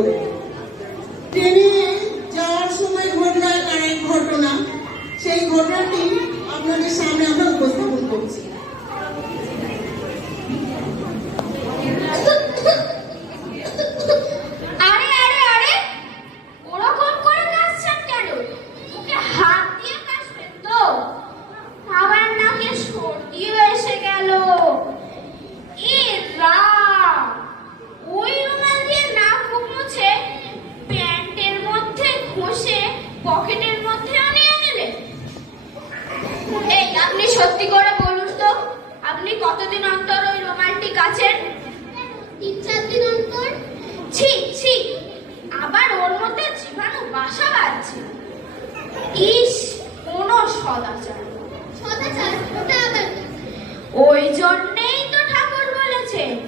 করে। ট্রেনে যাওয়ার সময় ঘটনা আর এক ঘটনা, সেই ঘটনাটি আপনাদের সামনে আমরা উপস্থাপন করছি।